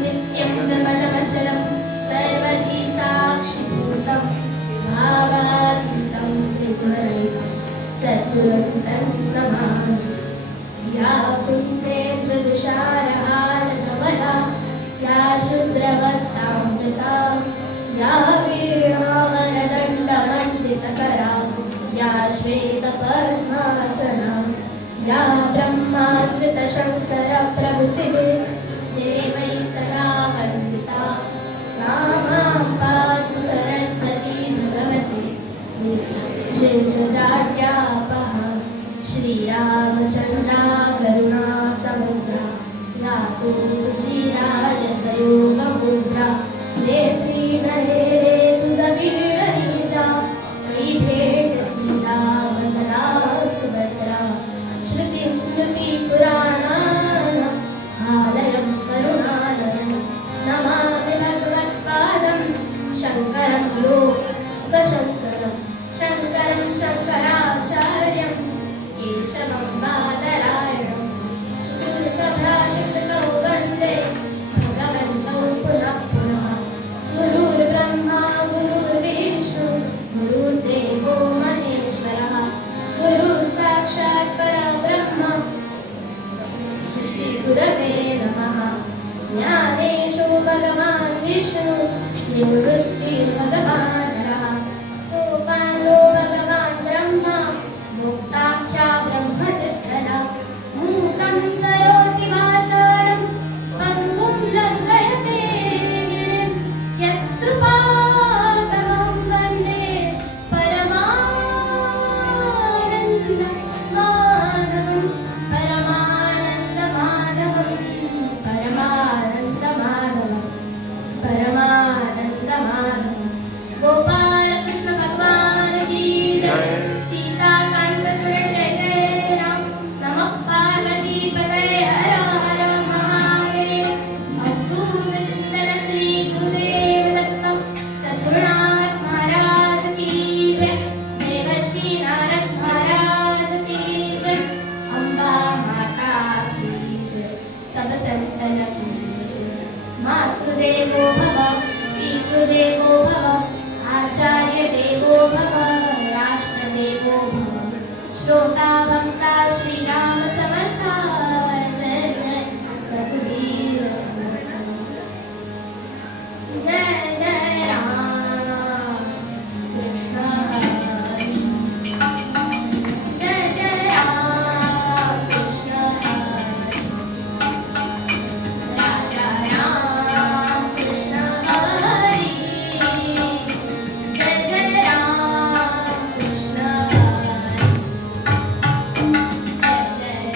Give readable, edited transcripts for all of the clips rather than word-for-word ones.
नित्यं विमलमचलं सर्वधी साक्षिभूतं भावातीतं त्रिगुणरहितं सद्गुरुं तं नमामि। या कुन्ते मृदुशारहारधवला या शुभ्रवस्त्रामृता या वीणावरदण्डमण्डितकरा या श्वेतपद्मासना या ब्रह्माच्युतशङ्करप्रभृतिः देवैः सदा वन्दिता सा मां पातु सरस्वती भगवती शेषजाड्यापः। श्रीरामचन्द्रा करुणासमुद्रा गातु तुझीराजसयोगमुद्रा नेत्री नहेरे तुझ वीणनीता कै भेट श्रीरामचला सुभद्रा श्रुतिस्मृतिपुराणानाम् आलयं करुणालयं नमामि भगवत्पादं शङ्करं लोकशङ्करं शङ्करं शङ्कराचार्यं केशवं बादरायणं स्फुटभाषितौ वन्दे भगवन्तौ पुनः पुनः। गुरुर्ब्रह्मा गुरुर्विष्णु गुरुर्देवो महेश्वरः गुरुः साक्षात् परब्रह्म श्रीगुरवे नमः। ज्ञानेशो भगवान् विष्णु निवृत्तिर्भगवान् नरः सोपानो भगवान् ब्रह्मा मुक्ताख्या ब्रह्मचित्तः मूकं करोति वाचालं पङ्गुं लङ्घयते गिरिं यत्कृपातमं वन्दे परमानन्दमाधवं परमानन्दमाधवं परमानन्दमाधवं गोपालकृष्ण भगवान की जय। सीताकांत स्मरण जय जय राम। नमः पार्वती पतये हर हर महादेव। अवधूत चिंतन श्री गुरुदेव दत्त सद्गुरुनाथ महाराज की जय। देवर्षि नारद महाराज की जय। अम्बा माता की जय। सब संतन की जय। मातृदेवो भव पितृदेवो भव आचार्य देवो भव राष्ट्रदेवो भव। श्रोता भक्ता श्रीराम समर्था जय जय रघुवीर समर्था। जय जय राम कृष्ण हरि जय जय राम कृष्ण हरि राजा राम कृष्ण हरि जय जय राम कृष्ण हरि जय जय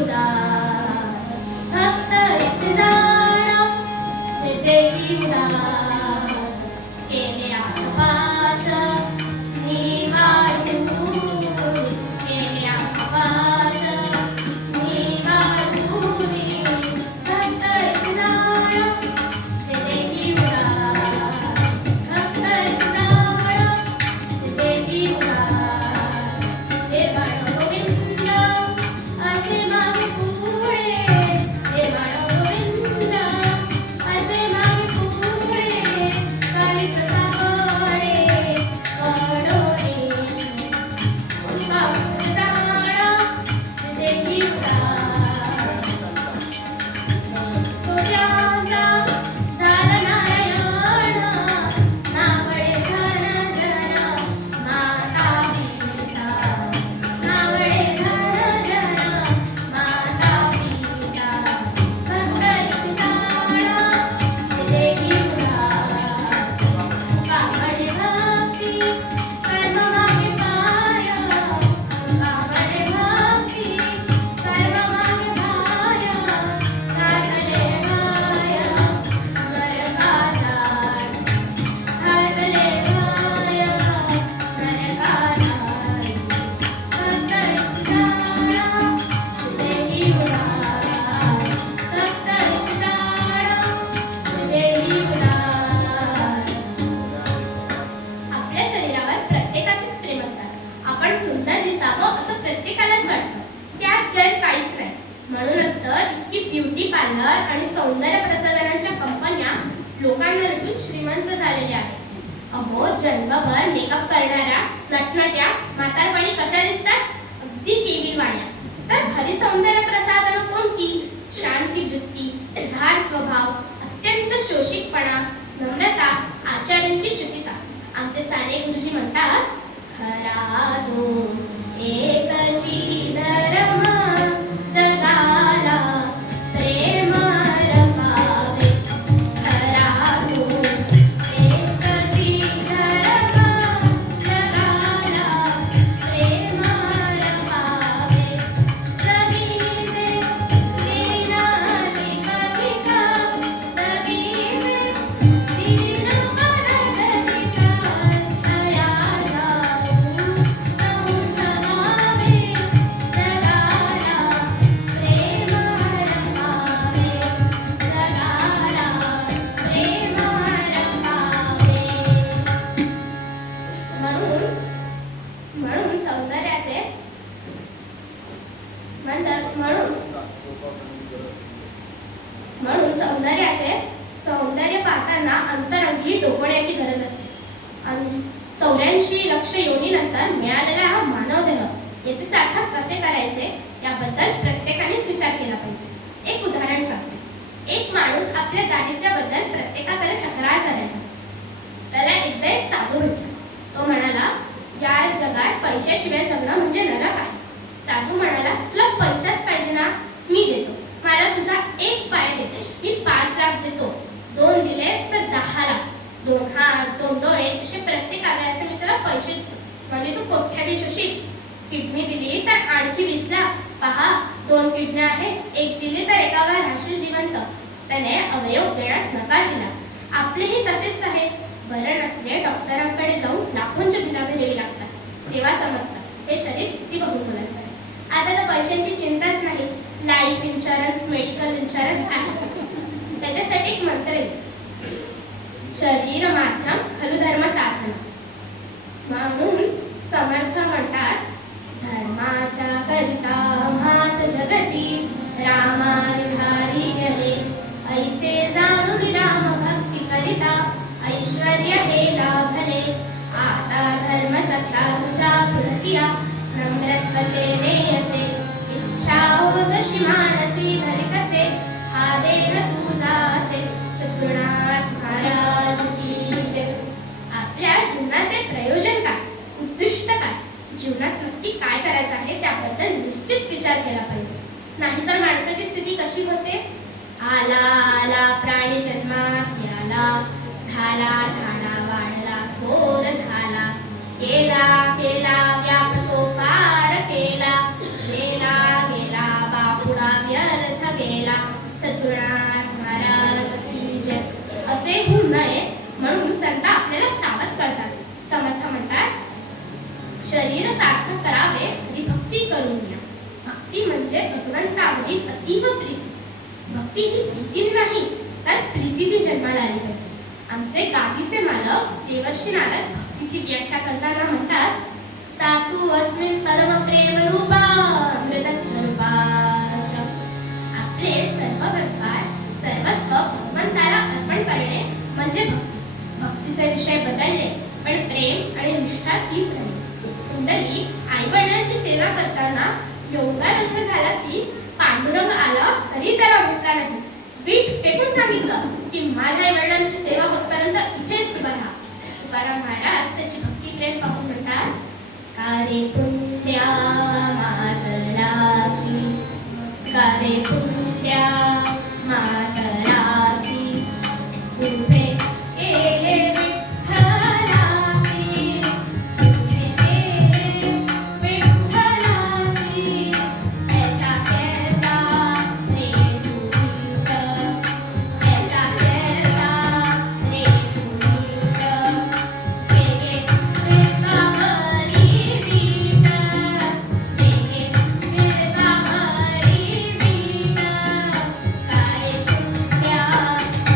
उदास फक्त ऐसे जाणं जे देवी उदास केले आशपाश निवारून केले आशपाश निवारून फक्त ऐसे जाणं जे देवी उदास फक्त ऐसे जाणं जे देवी उदास देवाण गोविंद असे मागे पुढे देवाण गोविंद असे मागे पुढे काही प्रसाकडे कडोरे उंचा उंचावळा देवी उदास तो ज्यांचा झाला नारायण नावडे धन जन माता पिता नावडे धन जन माता पिता भक्त ऐसे जाणं जे देवी उदास कामळे भक्ती कर्म मागे पाय कामळे भक्ती कर्म मागे पाय घातले माय नरकाचार घातले माय नरकाचार भक्त ऐसे जाणं जे देवी उदास भक्त ऐसे जाणं जे देवी उदास आपल्या शरीरावर प्रत्येकाचेच प्रेम असतात आपण सुंदर दिसावं असं प्रत्येकालाच वाटतं त्यात गैर काहीच नाही म्हणूनच तर इतकी ब्युटी पार्लर आणि सौंदर्य प्रसाधनांच्या कंपन्या लोकांना लुटून श्रीमंत झालेल्या आहेत अहो जन्मभर मेकअप करणाऱ्या नटनट्या म्हातारपणी कशा दिसतात अगदी केविल वाण्या तर खरी सौंदर्य प्रसाधनं कोणती शांती वृत्ती धार स्वभाव अत्यंत शोषितपणा नम्रता आचार्यांची शुचिता आमचे साने गुरुजी म्हणतात खरा दोन एकची धर्म जगाला प्रेम रमावे खरा दोन एकची धर्म जगाला प्रेम रमावे जगीचे दीनाधिक जगीचे दीनपदाधिक दया जाऊ नौतमावे जगाला प्रेम रमावे जगाला प्रेम रमावे म्हणून सौंदर्याचे म्हणून सौंदर्य पाहताना अंतरंगी डोकण्याची गरज असते आणि 84 लक्ष योनीनंतर मिळालेला हा मानव देह याचे सार्थक कसे करायचे याबद्दल प्रत्येकानेच विचार केला पाहिजे एक उदाहरण सांगते एक माणूस आपल्या दारिद्र्याबद्दल प्रत्येकाकडे तक्रार करायचा त्याला एकदा एक साधू भेटला तो म्हणाला या जगात पैशाशिवाय जगणं म्हणजे नरक आहे साधू म्हणाला तुला पैसाच पाहिजे ना मी देतो मला तुझा एक पाय देते मी 5 लाख देतो 2 दिलेस तर 10 लाख 2 हात 2 डोळे असे प्रत्येक असे मी तुला पैसे देतो म्हणजे तू कोट्याधीश होशील किडनी दिली तर आणखी 20 लाख पहा 2 किडन्या आहेत एक दिली तर एकावर राहशील जिवंत त्याने अवयव देण्यास नकार दिला आपलेही तसेच आहे बरं नसले डॉक्टरांकडे जाऊन लाखोंच्या बिला भरावी लागतात तेव्हा समजतात हे शरीर किती बहुमूल्यांचं आहे आता तर पैशांची चिंताच नाही लाईफ इन्शुरन्स मेडिकल इन्शुरन्स आहे त्याच्यासाठी एक मंत्र आहे शरीर माध्यम खलु धर्म साधन म्हणून समर्थ म्हणतात धर्माच्या करिता भास जगती रामा विहारी गेले ऐसे जाणून राम भक्ती करिता ऐश्वर्य हे लाभले आता धर्म सख्या तुझ्या पुरतिया नम्रत्वतेने असे इच्छा हो जशी मानसी धरी कसे हा देह तुझा असे सद्गुणात महाराज की जय आपल्या जीवनाचे प्रयोजन काय उद्दिष्ट काय जीवनात नक्की काय करायचं आहे त्याबद्दल निश्चित विचार केला पाहिजे नाहीतर माणसाची स्थिती कशी होते आला आला प्राणी जन्मास याला झाला झाडा वाढला थोर झाला केला केला व्याप तो पार केला गेला गेला बापू म्हणजे भगवंतावरील अतीव प्रीती. भक्ती ही भीतीने नाही तर प्रीतीने जन्माला आली पाहिजे. आमचे गावीचे मालक देवर्षी नारद भक्तीची व्याख्या करताना म्हणतात, सातू अस्मिन् परम प्रेम रूपा मृत स्वरूपाच. आपले सर्व प्रकार सर्वस्व भगवंताला अर्पण करणे म्हणजे भक्ती. भक्तीचे विषय बदलले पण प्रेम आणि निष्ठा तीच राहिली. कुंडली आई वडिलांची सेवा करताना एवढा रंग झाला की पांडुरंग आला तरी त्याला भेटला नाही. पीठ फेकून सांगितलं की माझ्या आई वडिलांची सेवा होतपर्यंत इथेच उभा राहा. तुकाराम महाराज त्याची भक्ती प्रेम पाहून म्हणतात, कारे पुण्या मातरासी, कारे पुण्या मातरासी, उभे केले विठ्ठलासी, उभे केले विठ्ठलासी, ऐसा कैसा रे पुनीत, ऐसा कैसा रे पुनीत, वेगे विरकावरी वीट, वेगे विरकावरी वीट, कारे पुण्या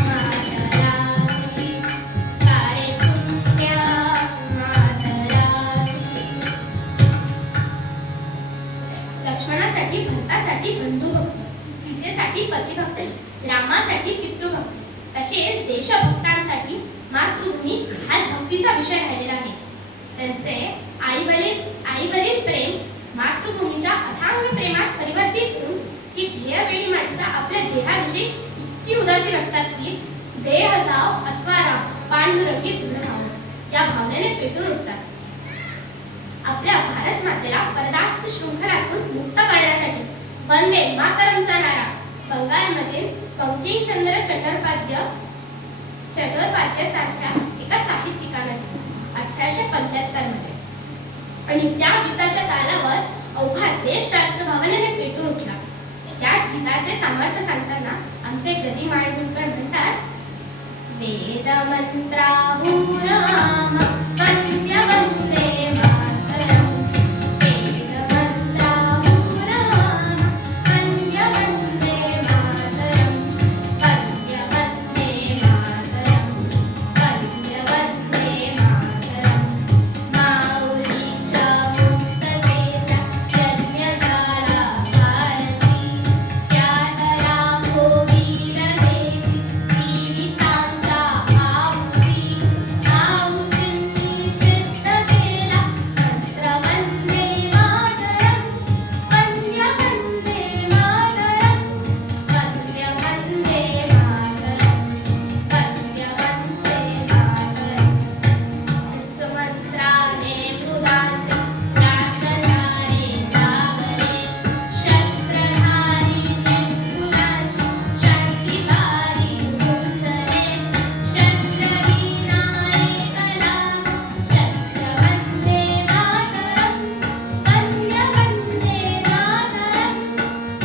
मातरासी, कारे पुण्या मातरासी. लक्ष्मणासाठी भरतासाठी बंधुभक्ती, सीतेसाठी पतिभक्ती, रामासाठी पितृभक्ती, तसेच देशभक्तांसाठी मातृभूमी हाच भक्तीचा विषय राहिलेला आहे. त्यांचे आईवरील प्रेम मातृभूमीच्या अथांग प्रेमात परिवर्तित होऊन ही ध्येयवेळी माणसं आपल्या देहाविषयी इतकी उदासीन असतात की देह जाव अथवा राव पांडुरंगी दृढ भावना या भावनेने पेटून उठतात. आपल्या भारत मातेला परदास्य शृंखलातून मुक्त करण्यासाठी वंदे मातरमचा नारा बंगालमधील बंकिमचंद्र चट्टोपाध्याय सारख्या एका साहित्यिकाने 1875 मध्ये, आणि त्या गीताच्या तालावर अवघा देश राष्ट्रभावनेने पेटून उठला. त्या गीताचे सामर्थ्य सांगताना आमचे गदी माळगुणकर म्हणतात, वेद मंत्राहून वंद्य वंदे मातरम, वेद मंत्राहून वंद्य वंदे मातरम, वंद्य वंदे मातरम, वंद्य वंदे मातरम. माऊलीच्या मुक्ततेचा यज्ञ झाला भारती, त्यात राहो वीर देवी जीवितांच्या आहुती, आहुतींनी सिद्ध केला मंत्र वंदे मातरम, वंद्य वंदे मातरम, वंद्य वंदे मातरम, वंद्य वंदे मातरम. सुमंत्राने मृगाचे राष्ट्र सारे जागले, शस्त्रधारी निष्ठुराचे शक्तिवारी झुंजले, शस्त्रहीना एकला शस्त्र वंदे मातरम, वंद्य वंदे मातरम,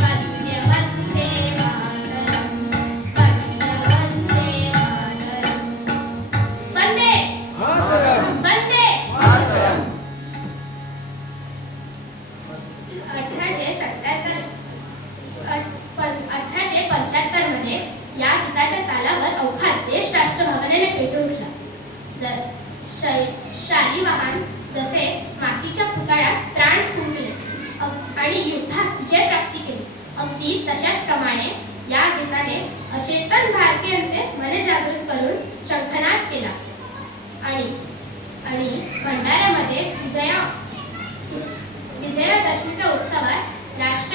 वंद्य वंदे मातरम, वंद्य वंदे मातरम. वंदे वंदे 1875 मध्ये या गीताच्या तालावर अवघा देश राष्ट्रभावनेने पेटून उठला. शालिवाहन जसे मातीच्या पुतळ्यात प्राण फुंकले आणि युद्धात विजय प्राप्ती केली, अगदी तशाच प्रमाणे या गीताने अचेतन भारतीयांचे मने जागृत करून शंखनाद केला. आणि भंडाऱ्यामध्ये विजयादशमीच्या उत्सवात राष्ट्र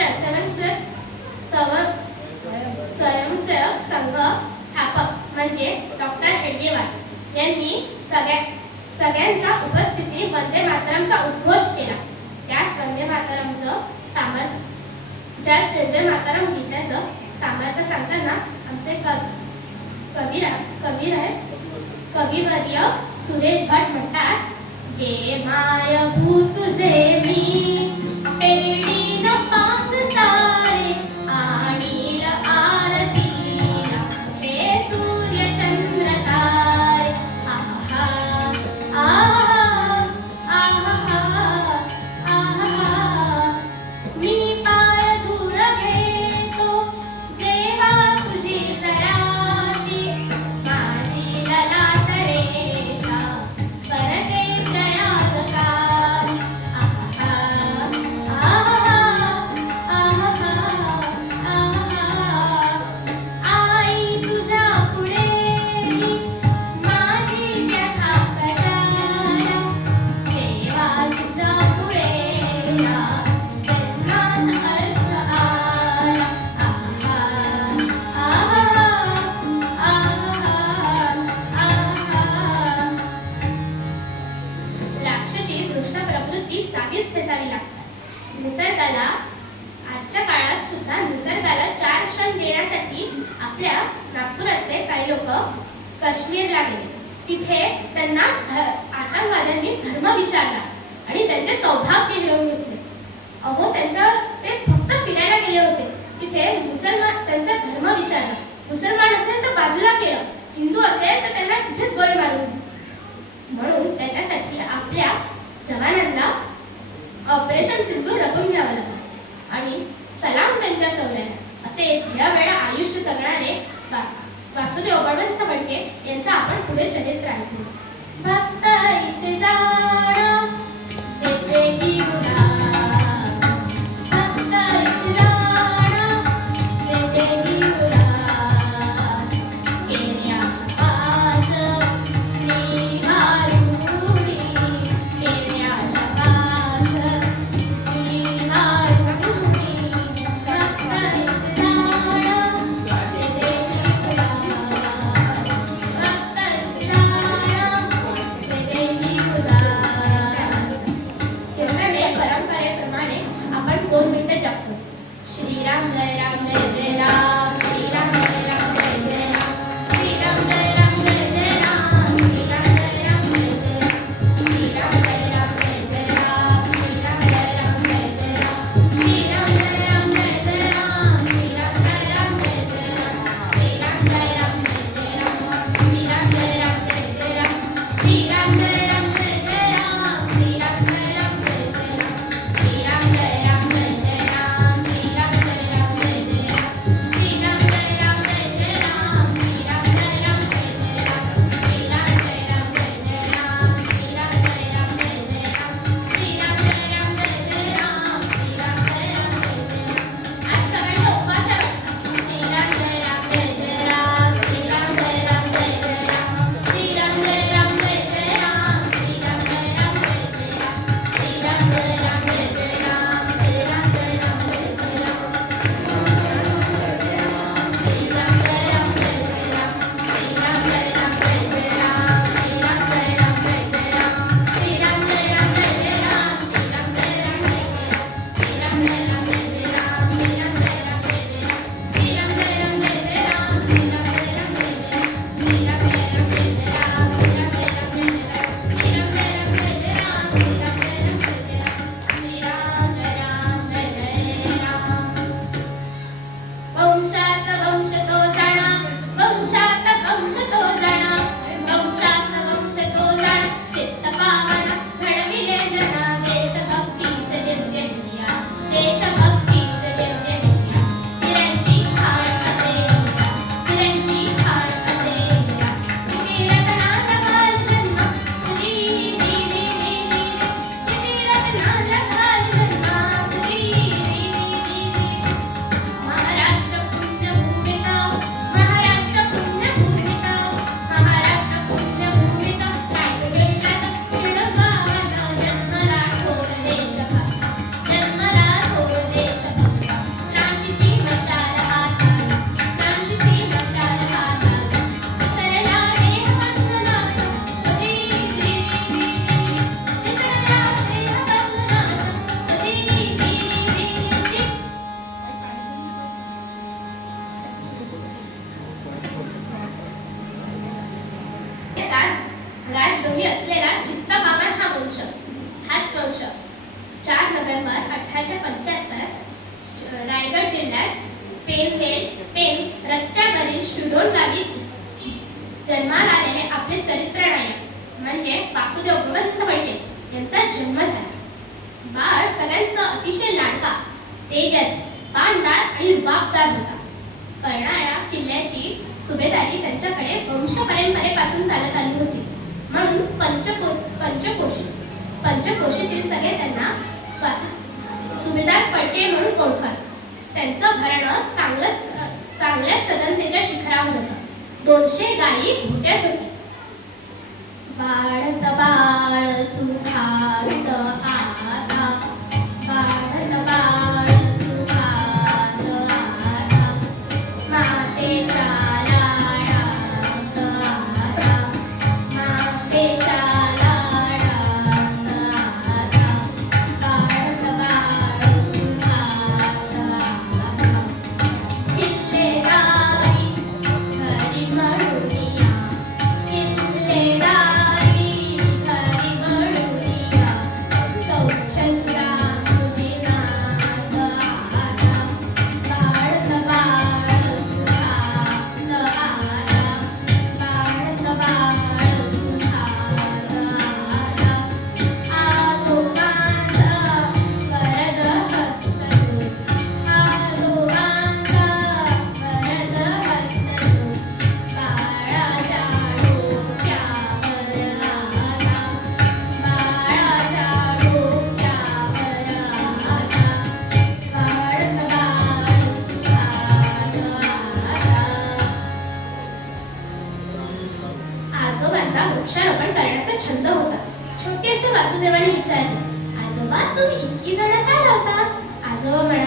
स्वयंसेवक संघ स्थापक म्हणजे डॉक्टर हेडगेवार यांनी सगळ्यांचा उपस्थिती वंदे मातरमचा उद्घोष केला. त्याच वंदे मातरम गीताचं सामर्थ्य सांगताना आमचे कविवर्य सुरेश भट म्हणतात, गे माय भू तुझे मी पेडी न पांग सारे, आणील आरतीला हे सूर्य चंद्र तारे, आहा आहा आहा आहा, मी पाय धूळ आजच्या काळात सुद्धा निसर्गाला 4 क्षण देण्यासाठी आपल्या नागपुरातले काही लोक काश्मीरला गेले. तिथे त्यांना आतंकवाद्यांनी धर्म विचारला आणि त्यांचे सौभाग्य हिरावून घेतले. अहो, ते फक्त फिरायला गेले होते. तिथे मुसलमान त्यांचा धर्म विचारला. मुसलमान असेल तर बाजूला केलं, हिंदू असेल तर त्यांना तिथेच गोळी मारून. म्हणून त्याच्यासाठी आपल्या जवानांना ऑपरेशन सिंधू रकून घ्यावं लागलं. आणि सलाम त्यांच्या शौर्याला असे वेळा आयुष्य जगणारे वासुदेव बळवंत फडके यांचं आपण पुढे चरित्र ऐकू. भक्त इसे जाणं जेथे ही उदास, भक्त इसे जाणं जेथे ही उदास, केल्या शपास निवारुणी, केल्या शपास निवारुणी, भक्त इसे जाणं जेथे ही उदास, भक्त इसे जाणं जेथे ही उदास. कीर्तने परंपरेप्रमाणे आपण 2 मिनिटं जपतो. श्रीराम जय राम जय जय राम, श्रीराम जय राम जय जय राम, श्रीराम जय राम जय जय राम, श्रीराम जय राम जय जय राम, श्रीराम जय राम जय जय राम, श्रीराम जय राम जय जय राम, श्रीराम जय राम जय जय राम, श्रीराम जय राम जय जय राम, श्रीराम जय राम जय जय राम, श्रीराम जय राम जय जय राम, श्रीराम जय राम जय जय राम, श्रीराम जय राम जय जय राम, श्रीराम जय राम जय जय राम, श्रीराम जय राम जय जय राम, श्रीराम जय राम जय जय राम, श्रीराम जय राम जय जय राम, श्रीराम जय राम जय जय राम, श्रीराम जय राम जय जय राम, श्रीराम जय राम जय जय राम, श्रीराम जय राम जय जय राम. आज सगळ्यांचा उपवास आहे. श्रीराम जय राम जय जय राम, श्रीराम जय राम जय जय राम, श्रीराम जय राम जय जय राम, श्रीराम जय राम जय जय राम, श्रीराम जय राम जय जय राम, श्रीराम जय राम जय जय राम, श्रीराम जय राम जय जय राम, श्रीराम जय राम जय जय राम, श्रीराम जय राम जय जय राम, श्रीराम जय राम जय जय राम, श्रीराम जय राम जय जय राम, श्रीराम जय राम जय जय राम, श्रीराम जय राम जय जय राम, श्रीराम जय राम जय जय राम, श्रीराम जय राम जय जय राम, श्रीराम जय राम जय जय राम, श्रीराम जय राम जय जय राम, श्रीराम जय राम जय जय राम, श्रीराम जय राम जय जय राम, श्रीराम जय राम जय जय राम. वंशात वंश तो जाणा, वंशात वंश तो जाणा, वंशात वंश तो जाणा, चित्त पावना घडविले जना, देशभक्तीचे दिव्य हिया, देशभक्तीचे दिव्य हिया, हिऱ्यांची खाण असे हिरा, हिऱ्यांची खाण असे हिरा, किती रत्नाचा घाल जन्म, जी जी जी जी जी, किती रत्नाचा घाल जन्म, जी जी जी जी जी. महाराष्ट्र पुण्यभूमिका, महाराष्ट्र पुण्यभूमिका, महाराष्ट्र पुण्यभूमिका, रायगड जिल्ह्यात शिळगावात जन्मला थोर देशभक्त, जन्मला थोर देशभक्त. क्रांतीची मशाल हातात, क्रांतीची मशाल हातात, विसरला देह बंधनाचा, जी जी जी जी, विसरला देह बंधनाचा, जी जी जी जी जी. राजगौरी असलेला चित्त बामण हा वंश, हाच वंश 4 नोव्हेंबर 1875 रायगड जिल्ह्यात पेन रस्त्यावरील शिरोळ गावी जन्माला आलेले आपले चरित्र नायक म्हणजे वासुदेव बळवंत फडके यांचा जन्म झाला. बाळ सगळ्यांचा अतिशय लाडका, तेजस, बाणदार आणि रुबाबदार होता. कर्नाळ्या किल्ल्याची सुभेदारी त्यांच्याकडे वंश परंपरेपासून चालत आली होती. म्हणून पंचकोशीतील सगळे त्यांना सुभेदार फडके म्हणून ओळखत. त्यांचं घराणं चांगल्याच सदनतेच्या शिखरावर होतं. 200 गायी घोट्यात होत्या. बाळत बाळ सुखात आता, बाळत बाळ सुखात आता, मातेच्या लाडात आता, मातेच्या लाडात आता, बाळत बाळ सुखात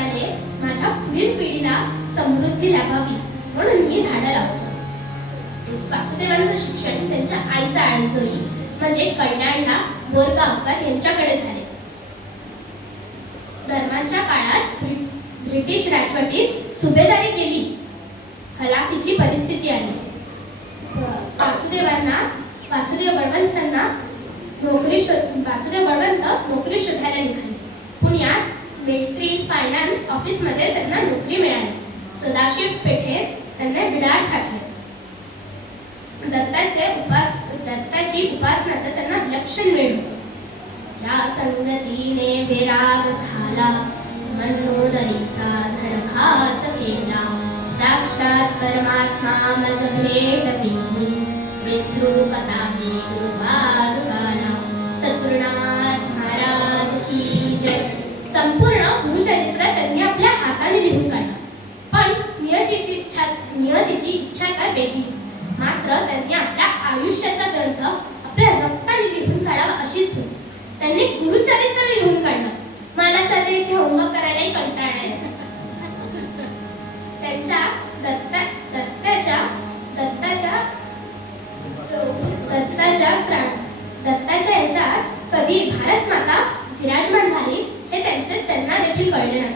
प्रमाणे माझ्या पुढील पिढीला समृद्धी लाभावी म्हणून मी झाडं लावतो. वासुदेवांचं शिक्षण त्यांच्या आईचा आळजोळी म्हणजे कल्याणला बोरगावकर यांच्याकडे झाले. धर्मांच्या काळात ब्रिटिश राजवटीत सुभेदारी केली. हलाखीची परिस्थिती आली. वासुदेव बळवंत नोकरी शोधायला निघाले. पुण्यात मिलिटरी फायनान्स ऑफिसमध्ये त्यांना नोकरी मिळाली. सदाशिव पेठेत त्यांना बिडार ठाकले. दत्ताची उपासनाचं त्यांना लक्षण मिळत होतं. ज्या संगतीने विराग झाला, मनोदरीचा धडघास केला, साक्षात परमात्मा मज भेटविली, विसरू कसा मी गुरुपादुकाला, सद्गुरुनाथ महाराज की जय. संपूर्ण गुरुचरित्र त्यांनी आपल्या हाताने लिहून काढलं. पण नियतीची इच्छा तर वेगळी. मात्र त्यांनी आपल्या आयुष्याचा ग्रंथ आपल्या रक्ताने लिहून काढावा अशीच होती. त्यांनी गुरुचरित्र लिहून काढलं. मला सध्या इथे होमवर्क करायलाही कंटाळा येतो. त्यांच्या दत्ताच्या याच्यात कधी भारत माता विराजमान झाली हे त्यांना देखील कळले नाही.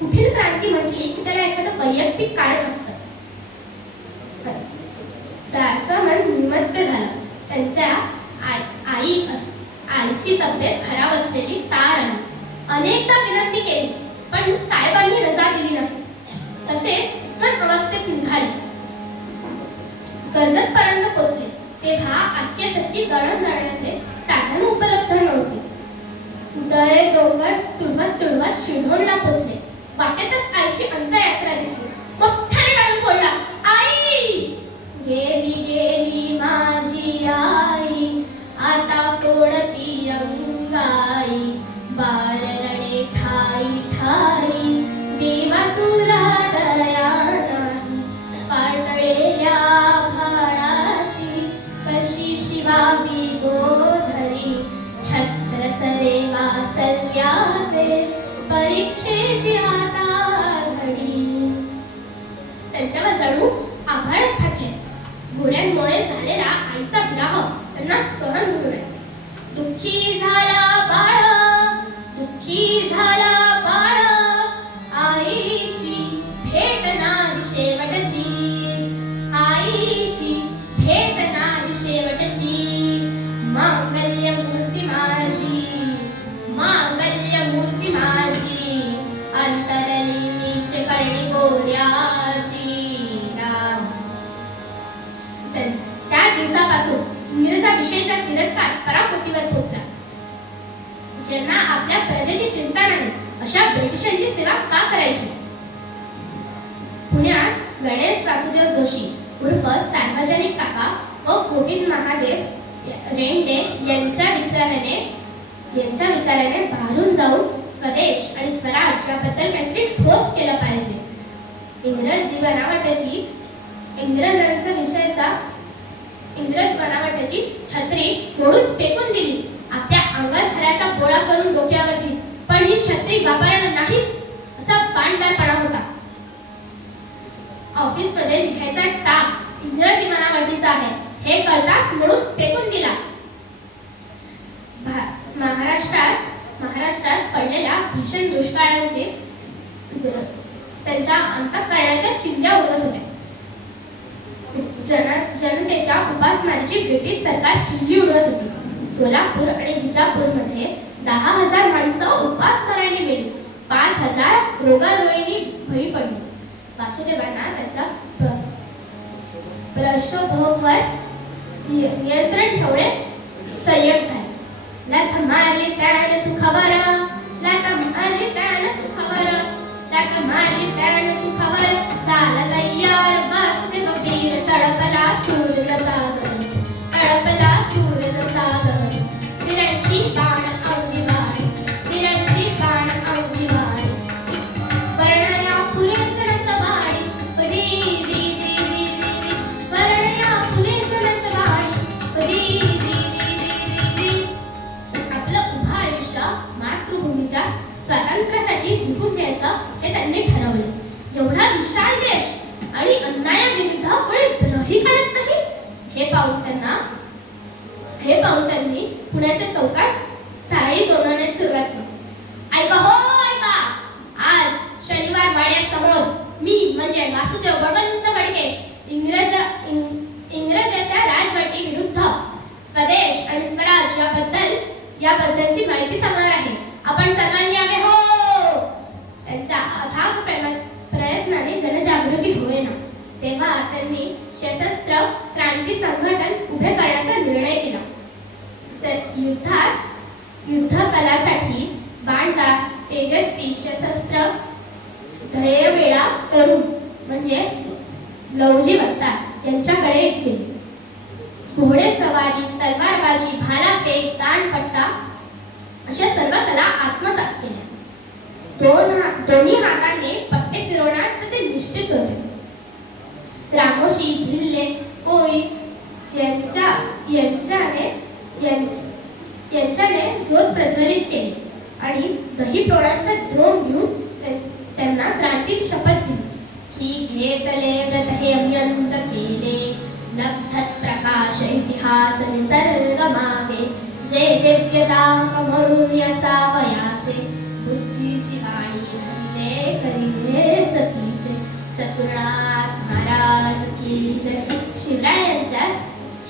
कुठील क्रांती म्हटली की त्याला एखादं वैयक्तिक कारण असतं. त्याचं मन निमत्त झालं. त्यांच्या आईची तब्येत खराब असलेली तार आली. अनेकदा विनंती केली पण साहेबांनी रजा दिली नाही. तसेच उत्तम अवस्थेत निघाली. कर्जत पर्यंत पोहोचले तेव्हा आजच्यासारखी दळणवळणाचे साधन उपलब्ध नव्हते. दळे डोंगर तुडवत शिढोणला पोहोचले. वाटेतच आईची अंत्ययात्रा दिसली. मोठ्याने टाळू फोडला. आई गेली माझी आई, आता कोणती अंगाई, बारणे ठाई ठाई, देवा तुला दया नाही, पाटळलेल्या भाडाची कशी शिवावी गोधरी, छत्र सरे वासल्याचे परीक्षेची आता घडी. त्यांच्यावर जणू आभाळच फाटले. घोड्यांमुळे झालेला आईचा विरह त्यांना सहन होऊ नये. दुःखी झाला बाळ, आईची भेट नाही शेवटची, आईची भेट नाही शेवटची. मांगल्य मूर्ती माझी, अंतरलीनीच करणी गोऱ्याची. राम. त्या दिवसापासून इंग्रजा विषयीचा तिरस्कार पराकोटीवर पोहोचला. ज्यांना आपल्या प्रजेची चिंता नाही अशा ब्रिटिशांची सेवा का करायची. पुण्यात गणेश वासुदेव जोशी उर्फ सार्वजनिक काका व गोविंद महादेव रेंडे यांच्या विचाराने भारून जाऊन स्वदेश आणि स्वराज याबद्दल काहीतरी ठोस केलं पाहिजे. इंग्रज बनावटीची छत्री मोडून फेकून दिली. आपल्या अंगात खऱ्याचा गोळा करून डोक्यावर घेतली. पण ही छत्री वापरणं नाहीच असा बाणदारपणा होता. ऑफिसमध्ये लिहायचा टाक इंग्रजी बनावटीचा आहे हे कळताच मोडून फेकून दिला. महाराष्ट्रात पडलेल्या भीषण दुष्काळांचे त्यांच्या अंतःकरणाच्या चिंध्या उडवत होत्या. जनतेच्या उपासमारीची ब्रिटिश सरकार किल्ली उडवत होती. सोलापूर आणि विजापूरमध्ये 10,000 माणसं उपास मारायला गेली. 5,000 रोगारुईने बळी पडली. वासुदेवांना त्यांच्या प्रक्षोभावर नियंत्रण ठेवणे संयम झाले. लाथ मारली त्याने सुखावर, लाथ मारली त्याने सुखावर, लाथ मारली त्याने सुखावर, झाला तयार वासुदेव वीर. तडपला सूर्य सागर, तडपला सूर्य सागर, वीरांची बाण अवघी बाण, वीरांची बाण अवघी बाण. वर्णया पुरे जणच बाण, पदी जी जी जी जी, वर्णया पुरे जणच बाण, पदी जी जी जी जी. आपलं उभं आयुष्य मातृभूमीच्या स्वातंत्र्यासाठी झुकून द्यायचं हे एवढा विशाल देश आणि अन्यायाविरुद्ध कोणी ब्रही काढत नाही, हे पाहून त्यांनी पुण्याच्या चौकात टाळी दोडण्यास सुरुवात केली. ऐका हो ऐका, आज शनिवार वाड्यासमोर मी म्हणजे वासुदेव बळवंत फडके इंग्रजाच्या राजवटी विरुद्ध स्वदेश आणि स्वराज याबद्दलची माहिती सांगणार आहे. आपण सर्वांनी यावे हो. त्यांच्या अथाग प्रयत्नाने जनजागृती होईना तेव्हा त्यांनी सशस्त्र क्रांती संघटन उभे करण्याचा निर्णय केला. तर युद्धकलासाठी बाणदार, तेजस्वी, सशस्त्र, ध्येयवेळा तरुण म्हणजे लवजी वस्ताद यांच्याकडे गेले. घोडेसवारी, तलवारबाजी, भालाफेक, दांडपट्टा अशा सर्व कला आत्मसात केल्या. दोन्ही हाताने पट्टे फिरवणार तर ते निश्चित होते. रामोशी, भिल्ले, कोळी यांच्याने ज्योत प्रज्वलित केली आणि दही प्रौढांचा द्रोण घेऊन त्यांना क्रांतीची शपथ दिली. ही घेतले व्रत हे अम्यंत केले, लब्धत प्रकाश इतिहास निसर्ग मागे, जे दिव्यता म्हणून असावयाचे, बुद्धीची वाणी करिले सतीचे, सद्गुरुनाथ महाराज की जय.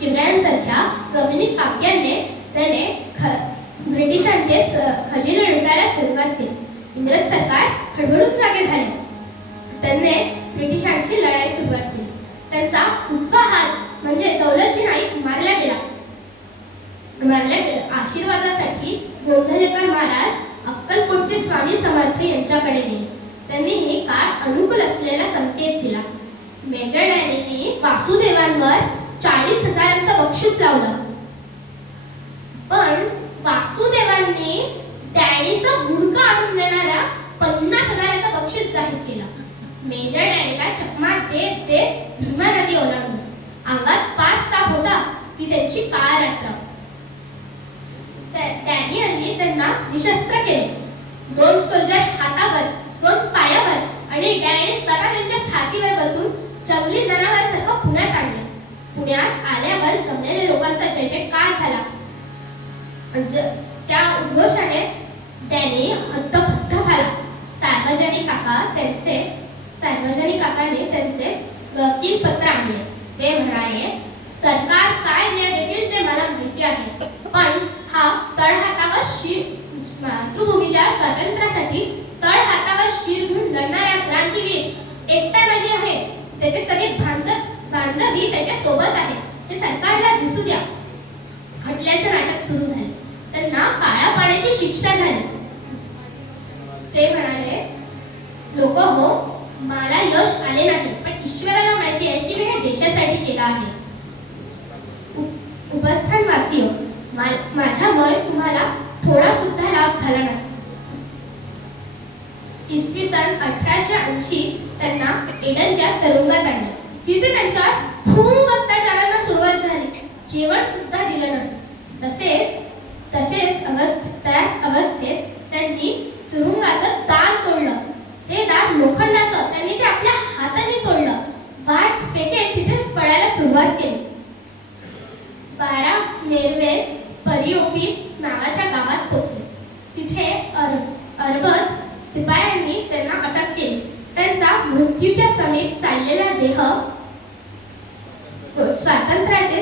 शिवरायांसारख्या गमनीत काव्याने त्याने ब्रिटिशांचे खजिने लुटायला सुरुवात केली. इंग्रज सरकार खडबडून जागे झाले. त्यांनी ब्रिटिशांची लढाई सुरुवात केली. त्यांचा उजवा हात म्हणजे दौलतजी नाईक मारला गेला. आशीर्वादासाठी गोंधळेकर महाराज अक्कलकोटचे स्वामी समर्थ यांच्याकडे गेले. त्यांनी हे काळ अनुकूल असलेला संकेत दिला. मेजर डॅनीने वासुदेवांवर 40,000चं बक्षीस लावलं, पण वासुदेवांनी डॅनीचा गुडघा आणून देणाऱ्या 50,000चं बक्षीस जाहीर केला. मेजर डॅनीला चकमा देत भीमा नदी ओलांडली. अंगात 5 ताप होता ती त्यांची काळ रात्र. डॅनी यांनी त्यांना निशस्त्र केले. 2 सोल्जर हातावर, 2 पायावर आणि डॅनी स्वतः त्यांच्या छातीवर बसून जंगली जनावरांसारखं पुण्यात आणले. पुण्यात आल्यावर जमलेल्या लोकांचा जय जयकार झाला. त्या उद्घोषाने डॅनी हतबद्ध झाला. सार्वजनिक काकाने त्यांचे वकील पत्र आणले. ते म्हणाले, सरकार काय न्याय देतील ते मला माहिती आहे, पण हा तळहातावर मातृभूमीच्या स्वातंत्र्यासाठी तळहातावर शिर घेऊन लढणाऱ्या क्रांतीवीर एकटा नाही आहे. त्याचे सगळे बांधवी त्याच्या सोबत आहे. हे सरकारला दिसू द्या. खटल्याचं नाटक सुरू झाले. त्यांना काळ्या पाण्याची शिक्षा झाली. ते म्हणाले, लोक हो, मला यश आले नाही, पण ईश्वराला माहिती आहे की मी हे देशासाठी केलं आहे. उपस्थानवासीय, माझ्यामुळे तुम्हाला थोडा सुद्धा लाभ झाला नाही. इसवी सन 1880 त्यांना एडनच्या तुरुंगात आणले. तिथे त्यांच्यावर खूप अत्याचारांना सुरुवात झाली. जेवण सुद्धा दिलं नाही. त्याच अवस्थेत त्यांनी तुरुंगाचं दार तोडलं. ते दार लोखंडाचं. त्यांनी ते आपल्या हाताने तोडलं. वाट फेके तिथे पडायला सुरुवात केली. 12 नेरवे परिओपी नावाच्या गावात पोचले. तिथे अरबत सिपायांनी त्यांना अटक केली. त्यांचा मृत्यूच्या समीप चाललेला देह स्वातंत्र्याचे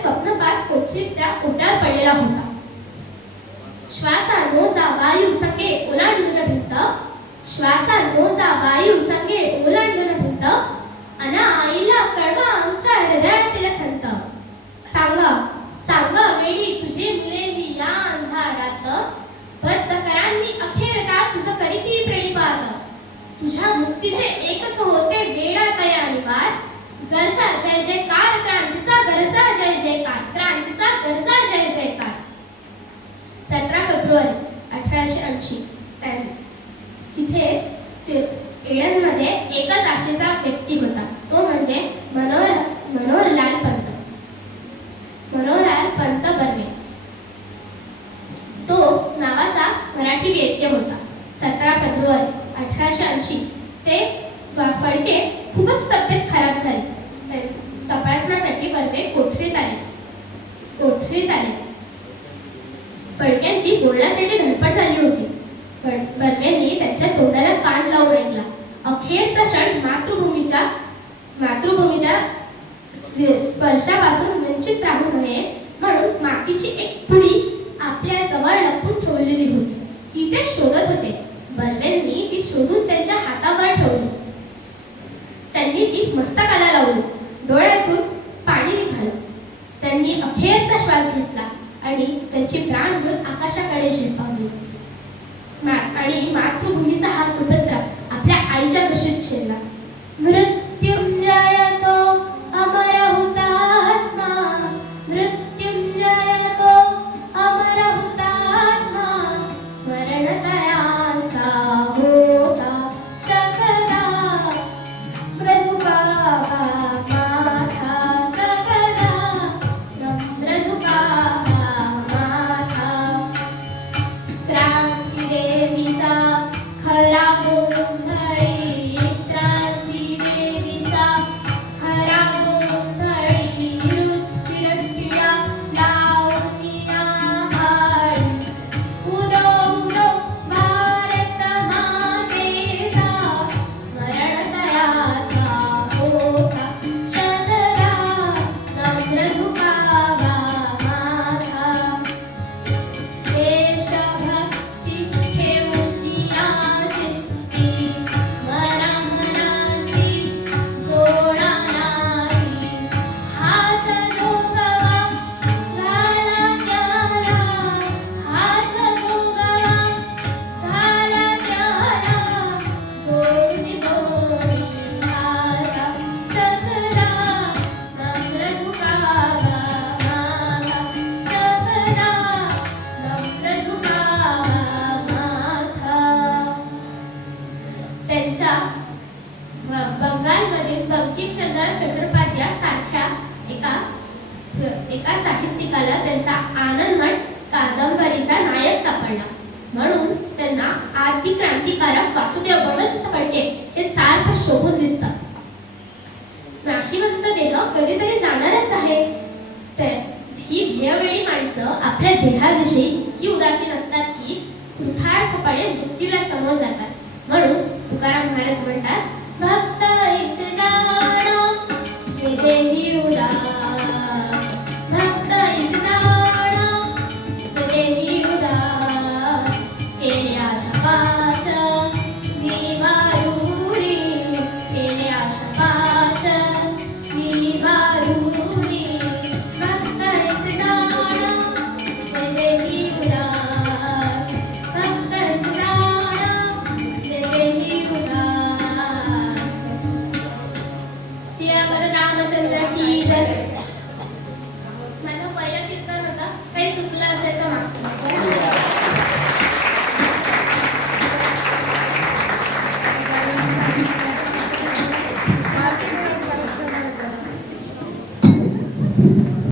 स्वप्न पाहत कोठीत त्या ओट्यावर पडलेला होता. श्वासानो जा वायू संगे ओलांडून भिंत, श्वासानो जा वायू संगे ओलांडून भिंत, अना आईला कळवा आमच्या हृदयातील खंत. सांग वेडी तुझे मिळेल या अंधारात, बद्धकरांनी अखेरता तुझं करीती प्रणिपात. तुझ्या मुक्तीचे एकच होते वेडा तया निवार, गरजा जय जयकार क्रांतीचा, गरजा जय जयकार क्रांतीचा, गरजा जय जयकार. 17 फेब्रुवारी 1880 तिथे एडनमध्ये एकच आशेचा व्यक्ती होता. तो म्हणजे मनोहरलाल पंत बर्वे. तो नावाचा मराठी व्यक्ती होता. 17 फेब्रुवारी 1880 ते फडके खूपच तब्येत खराब झाली. तपासण्यासाठी बर्वे कोठडीत आले. फडक्यांची बोलण्यासाठी धडपड झाली होती. बर्वेंनी त्यांच्या तोंडाला कान लावून ऐकला. अखेरचा क्षण मातृभूमीच्या स्पर्शापासून वंचित राहू नये म्हणून मातीची एक पुडी आपल्या जवळ लपवून ठेवलेली होती. ती ते शोधत होते. बर्वेंनी ती शोधून त्यांच्या हातावर ठेवली. त्यांनी ती मस्तकाला लावली. डोळ्यातून पाणी निघालं. त्यांनी अखेरचा श्वास घेतला आणि त्यांची प्राणज्योत आकाशाकडे झेपावली. आणि मातृभूमीचा हा सुभद्रा आपल्या आईच्या कुशीत शिरला. मृत्युंजय तो अमर हुतात्मा, मृत्युंजय तो अमर हुतात्मा, स्मरण तयांचा होता शकरा, ब्रजुकावा माथा शकरा, ब्रजुकावा माथा. क्रांती देवीचा खरा गोंधळी, क्रांती देवीचा खरा गोंधळी, वृत्तीरट्टिया लावणी आभाळी. उदो उदो भारत मातेचा, स्मरण तयाचा होता शतरा, नम्र झुकावा माथा. देशभक्ती ठेवून या चित्ती, मना मनाची सोडा नाही. हात जोगवा घाला त्याला, हात जोगवा घाला त्याला, सोडून दोन्ही हाता शकरा, नम्र झुकावा माथा शकरा, नम्र झुकावा माथा. त्यांच्या बंगालमधील बंकिमचंद्र चट्टोपाध्याय सारख्या एका साहित्यिकाला त्यांचा आनंदमठ कादंबरीचा नायक सापडला. म्हणून त्यांना आदि क्रांतिकारक वासुदेव बळवंत फडके हे सार्थ शोभून दिसतात. नाशिवंत देह कधीतरी जाणारच आहे. ही ध्येयवेळी माणसं आपल्या देहाविषयी इतकी उदासीन असतात की कृतार्थपणे मृत्यूला समोर जातात. म्हणून तुकाराम महाराज म्हणतात, भक्त ऐसे जाणो जे देही उदास, भक्त ऐसे जाणो जे देही उदास, केले आशा पाश निवारुनी, केले आशा पाश निवारुनी. भक्त ऐसे जाणो जे देही उदास, भक्त ऐसे जाणो जे देही उदास. सियावर रामचंद्र की जय. माझं पहिलं कीर्तन होतं. काही चुकलं असेल तर माफ करा.